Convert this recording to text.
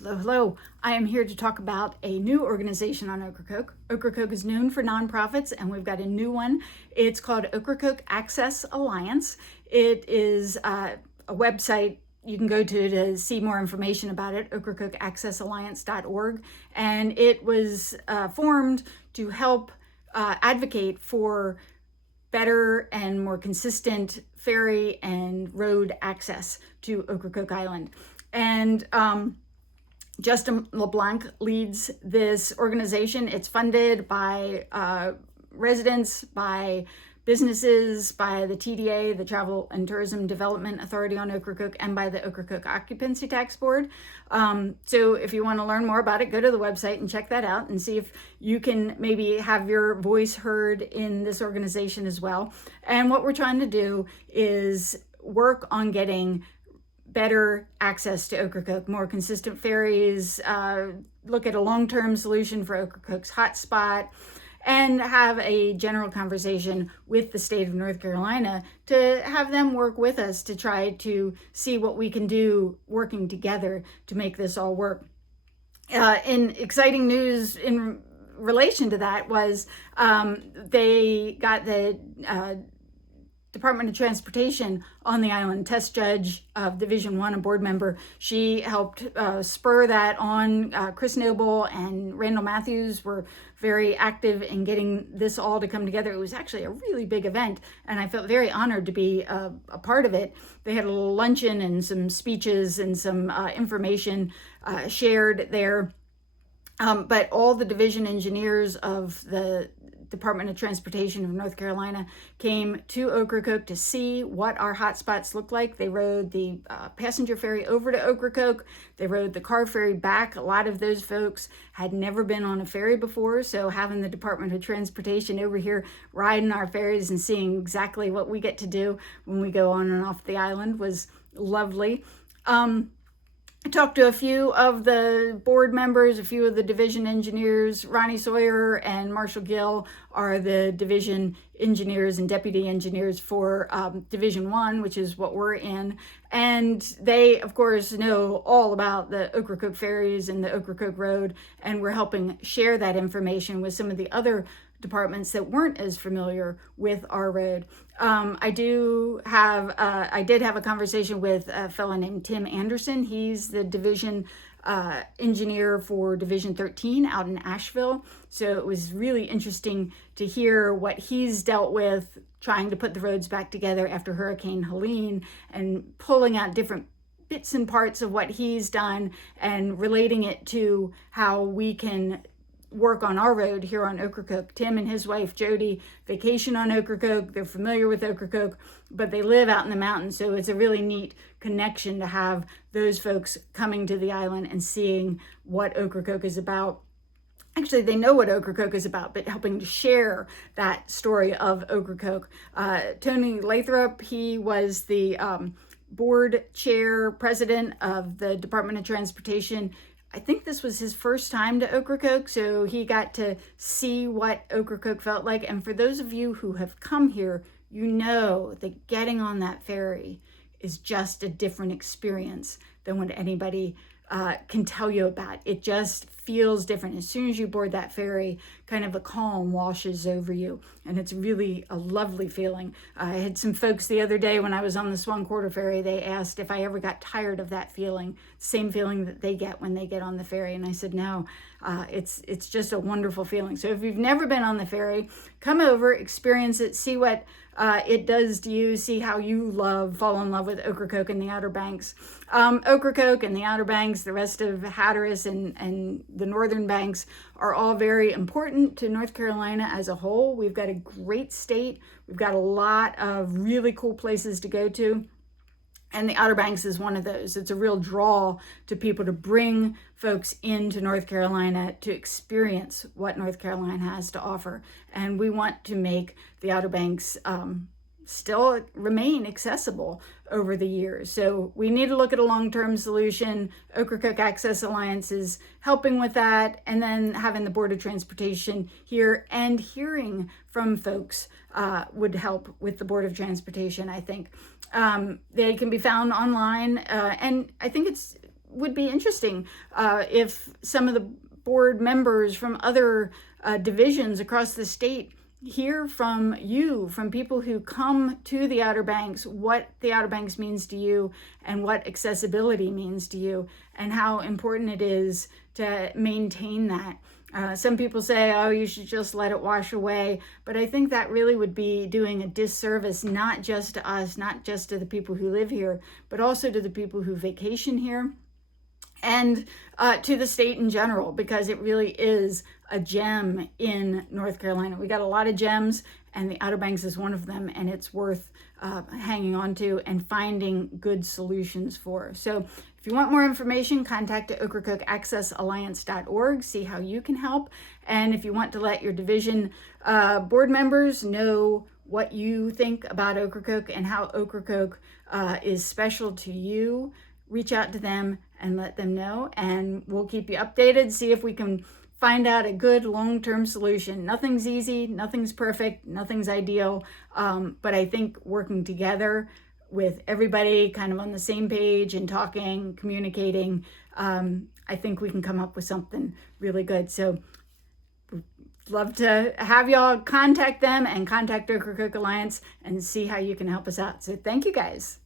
Hello, hello. I am here to talk about a new organization on Ocracoke. Ocracoke is known for nonprofits, and we've got a new one. It's called Ocracoke Access Alliance. It is a website you can go to see more information about it, ocracokeaccessalliance.org. And it was formed to help advocate for better and more consistent ferry and road access to Ocracoke Island. And Justin LeBlanc leads this organization. It's funded by residents, by businesses, by the TDA, the Travel and Tourism Development Authority on Ocracoke, and by the Ocracoke Occupancy Tax Board. So if you want to learn more about it, go to the website and check that out and see if you can maybe have your voice heard in this organization as well. And what we're trying to do is work on getting better access to Ocracoke, more consistent ferries, look at a long-term solution for Ocracoke's hotspot, and have a general conversation with the state of North Carolina to have them work with us to try to see what we can do working together to make this all work. In exciting news in relation to that was they got the Department of Transportation on the island. Test judge of Division 1, a board member, she helped spur that on. Chris Noble and Randall Matthews were very active in getting this all to come together. It was actually a really big event, and I felt very honored to be a part of it. They had a little luncheon and some speeches and some information shared there. But all the division engineers of the Department of Transportation of North Carolina came to Ocracoke to see what our hotspots look like. They rode the passenger ferry over to Ocracoke. They rode the car ferry back. A lot of those folks had never been on a ferry before, so having the Department of Transportation over here riding our ferries and seeing exactly what we get to do when we go on and off the island was lovely. I talked to a few of the board members, a few of the division engineers. Ronnie Sawyer and Marshall Gill are the division engineers and deputy engineers for Division 1, which is what we're in. And they, of course, know all about the Ocracoke ferries and the Ocracoke Road, and we're helping share that information with some of the other departments that weren't as familiar with our road. I did have a conversation with a fellow named Tim Anderson. He's the division engineer for Division 13 out in Asheville. So it was really interesting to hear what he's dealt with trying to put the roads back together after Hurricane Helene and pulling out different bits and parts of what he's done and relating it to how we can work on our road here on Ocracoke. Tim and his wife Jody vacation on Ocracoke. They're familiar with Ocracoke, but they live out in the mountains, so it's a really neat connection to have those folks coming to the island and seeing what Ocracoke is about. Actually, they know what Ocracoke is about, but helping to share that story of Ocracoke. Tony Lathrop, he was the board chair president of the Department of Transportation. I think this was his first time to Ocracoke, so he got to see what Ocracoke felt like. And for those of you who have come here, you know that getting on that ferry is just a different experience than what anybody can tell you about. It just feels different. As soon as you board that ferry, kind of a calm washes over you, and it's really a lovely feeling. I had some folks the other day when I was on the Swan Quarter ferry, they asked if I ever got tired of that feeling, same feeling that they get when they get on the ferry, and I said no. It's just a wonderful feeling. So if you've never been on the ferry, come over, experience it, see what it does to you, see how you fall in love with Ocracoke and the Outer Banks. Ocracoke and the Outer Banks, the rest of Hatteras and the Northern Banks are all very important to North Carolina as a whole. We've got a great state. We've got a lot of really cool places to go to. And the Outer Banks is one of those. It's a real draw to people to bring folks into North Carolina to experience what North Carolina has to offer. And we want to make the Outer Banks still remain accessible over the years. So we need to look at a long-term solution. Ocracoke Access Alliance is helping with that, and then having the Board of Transportation here and hearing from folks would help with the Board of Transportation, I think. They can be found online, and I think it's would be interesting if some of the board members from other divisions across the state hear from you, from people who come to the Outer Banks, what the Outer Banks means to you and what accessibility means to you and how important it is to maintain that. Some people say, oh, you should just let it wash away. But I think that really would be doing a disservice, not just to us, not just to the people who live here, but also to the people who vacation here and to the state in general, because it really is a gem in North Carolina. We got a lot of gems, and the Outer Banks is one of them, and it's worth hanging on to and finding good solutions for. So if you want more information, contact ocracokeaccessalliance.org, see how you can help. And if you want to let your division board members know what you think about Ocracoke and how Ocracoke is special to you, reach out to them and let them know, and we'll keep you updated, see if we can find out a good long-term solution. Nothing's easy, nothing's perfect, nothing's ideal, but I think working together with everybody kind of on the same page and talking, communicating, I think we can come up with something really good. So we'd love to have y'all contact them and contact Ocracoke Alliance and see how you can help us out. So thank you guys.